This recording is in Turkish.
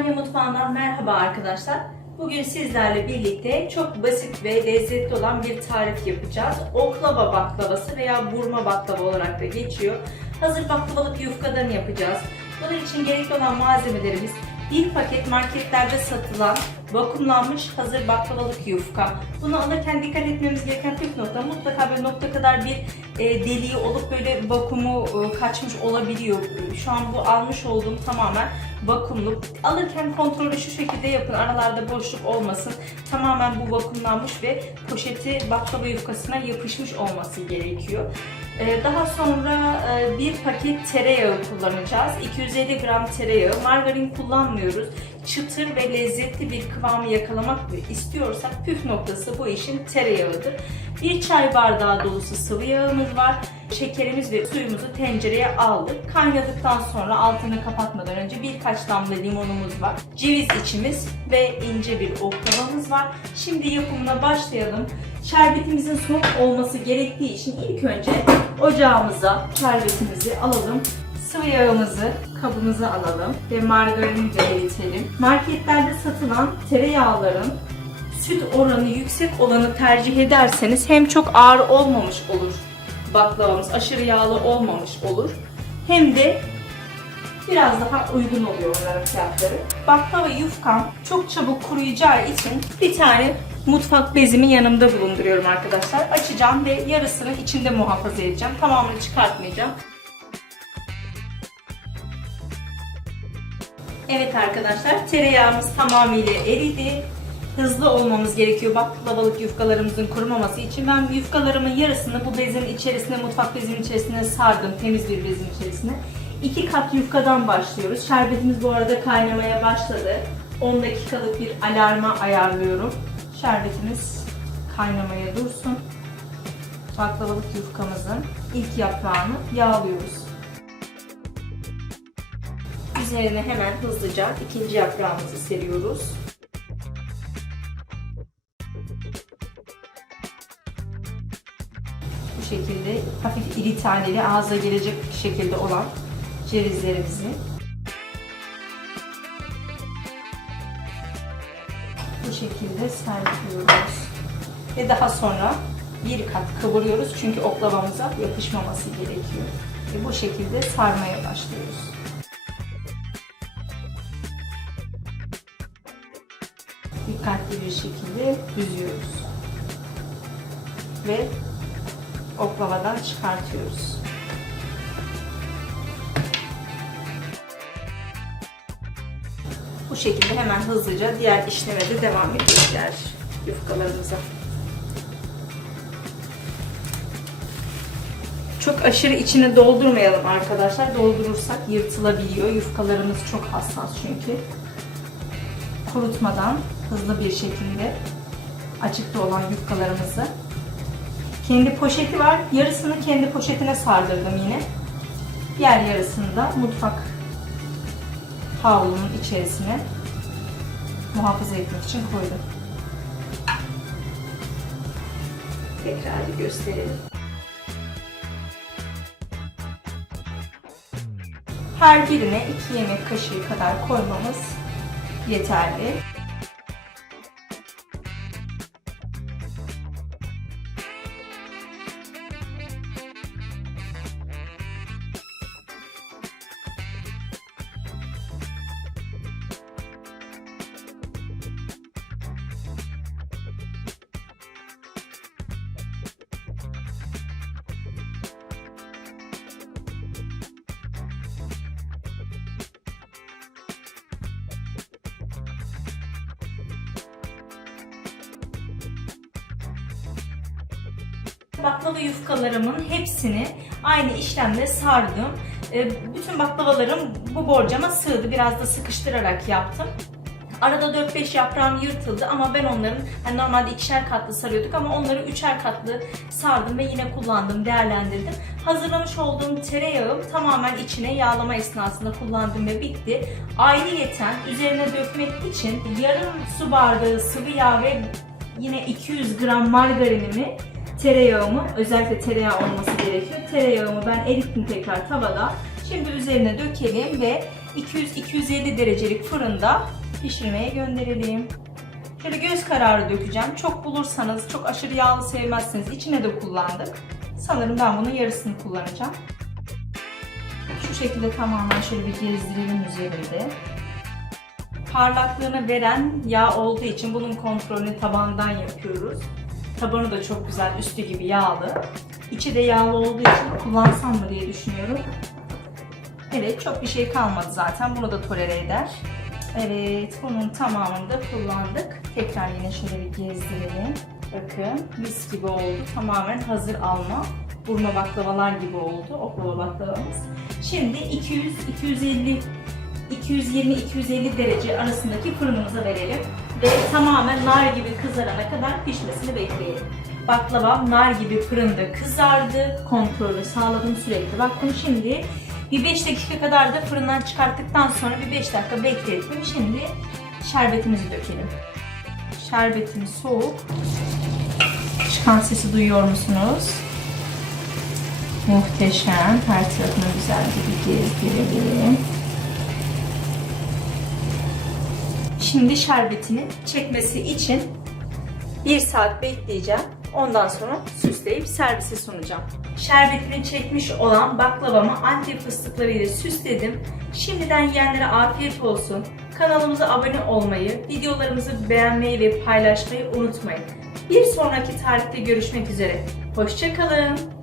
Anne Mutfağı'ndan merhaba arkadaşlar. Bugün sizlerle birlikte çok basit ve lezzetli olan bir tarif yapacağız. Oklava baklavası veya burma baklava olarak da geçiyor. Hazır baklavalık yufkadan yapacağız. Bunun için gerekli olan malzemelerimiz bir paket marketlerde satılan vakumlanmış hazır baklavalık yufka. Bunu alırken dikkat etmemiz gereken püf nokta mutlaka böyle nokta kadar bir e, deliği olup böyle vakumu e, kaçmış olabiliyor. Şu an bu almış olduğum tamamen vakumlu. Alırken kontrolü şu şekilde yapın. Aralarda boşluk olmasın. Tamamen bu vakumlanmış ve poşeti baklava yufkasına yapışmış olması gerekiyor. Ee, Daha sonra e, bir paket tereyağı kullanacağız. 250 gram tereyağı. Margarin kullanmıyoruz. Çıtır ve lezzetli bir kıvamı yakalamak istiyorsak püf noktası bu işin tereyağıdır. Bir çay bardağı dolusu sıvı yağımız var. Şekerimiz ve suyumuzu tencereye aldık. Kaynadıktan sonra altını kapatmadan önce birkaç damla limonumuz var. Ceviz içimiz ve ince bir oklavamız var. Şimdi yapımına başlayalım. Şerbetimizin soğuk olması gerektiği için ilk önce ocağımıza şerbetimizi alalım. Sıvı yağımızı kabımıza alalım ve margarini de eritelim. Marketlerde satılan tereyağların süt oranı yüksek olanı tercih ederseniz hem çok ağır olmamış olur baklavamız, aşırı yağlı olmamış olur. Hem de biraz daha uygun oluyor onların fiyatları. Baklava yufkam çok çabuk kuruyacağı için bir tane mutfak bezimi yanımda bulunduruyorum arkadaşlar. Açacağım ve yarısını içinde muhafaza edeceğim. Tamamını çıkartmayacağım. Evet arkadaşlar tereyağımız tamamıyla eridi. Hızlı olmamız gerekiyor baklavalık yufkalarımızın kurumaması için. Ben yufkalarımın yarısını bu bezin içerisine, mutfak bezinin içerisine sardım. Temiz bir bezin içerisine. İki kat yufkadan başlıyoruz. Şerbetimiz bu arada kaynamaya başladı. 10 dakikalık bir alarma ayarlıyorum. Şerbetimiz kaynamaya dursun. Baklavalık yufkamızın ilk yaprağını yağlıyoruz. Üzerine hemen hızlıca ikinci yaprağımızı seriyoruz. Şekilde hafif iri taneli ağza gelecek şekilde olan cevizlerimizi bu şekilde serpiyoruz. Ve daha sonra bir kat kıvırıyoruz çünkü oklavamıza yapışmaması gerekiyor. Ve bu şekilde sarmaya başlıyoruz. dikkatli bir şekilde büzüyoruz. Ve oklavadan çıkartıyoruz. Bu şekilde hemen hızlıca diğer işleme de devam ediyoruz diğer yufkalarımıza. Çok aşırı içine doldurmayalım arkadaşlar. Doldurursak yırtılabiliyor. Yufkalarımız çok hassas çünkü. Kurutmadan hızlı bir şekilde açıkta olan yufkalarımızı kendi poşeti var. Yarısını kendi poşetine sardırdım yine. Diğer yarısını da mutfak havlunun içerisine muhafaza etmek için koydum. Tekrar bir gösterelim. Her birine 2 yemek kaşığı kadar koymamız yeterli. Baklava yufkalarımın hepsini aynı işlemle sardım. Ee, Bütün baklavalarım bu borcama sığdı. Biraz da sıkıştırarak yaptım. Arada 4-5 yaprağım yırtıldı ama ben onların hani normalde ikişer katlı sarıyorduk ama onları üçer katlı sardım ve yine kullandım, değerlendirdim. Hazırlamış olduğum tereyağım tamamen içine yağlama esnasında kullandım ve bitti. Ayrıyeten üzerine dökmek için yarım su bardağı sıvı yağ ve yine 200 gram margarinimi tereyağımı özellikle tereyağı olması gerekiyor. Tereyağımı ben erittim tekrar tavada. Şimdi üzerine dökelim ve 200-250 derecelik fırında pişirmeye gönderelim. Şöyle göz kararı dökeceğim. Çok bulursanız, çok aşırı yağlı sevmezseniz içine de kullandık. Sanırım ben bunun yarısını kullanacağım. Şu şekilde tamamen şöyle bir gezdirelim üzerinde. Parlaklığını veren yağ olduğu için bunun kontrolünü tabandan yapıyoruz. Tabanı da çok güzel, üstü gibi yağlı. İçi de yağlı olduğu için kullansam mı diye düşünüyorum. Evet, çok bir şey kalmadı zaten. Bunu da tolere eder. Evet, bunun tamamını da kullandık. Tekrar yine şöyle bir gezdirelim. Bakın, mis gibi oldu. Tamamen hazır alma. Burma baklavalar gibi oldu. Oklava baklavamız. Şimdi 200, 250 220-250 derece arasındaki fırınımıza verelim. Ve tamamen nar gibi kızarana kadar pişmesini bekleyelim. Baklavam nar gibi fırında kızardı. Kontrolü sağladım sürekli. Bak bunu şimdi bir 5 dakika kadar da fırından çıkarttıktan sonra bir 5 dakika beklettim. Şimdi şerbetimizi dökelim. Şerbetimiz soğuk. Çıkan sesi duyuyor musunuz? Muhteşem. Her tarafını güzelce bir gezdirelim. Şimdi şerbetini çekmesi için 1 saat bekleyeceğim. Ondan sonra süsleyip servise sunacağım. Şerbetini çekmiş olan baklavamı antep fıstıklarıyla süsledim. Şimdiden yiyenlere afiyet olsun. Kanalımıza abone olmayı, videolarımızı beğenmeyi ve paylaşmayı unutmayın. Bir sonraki tarihte görüşmek üzere. Hoşçakalın.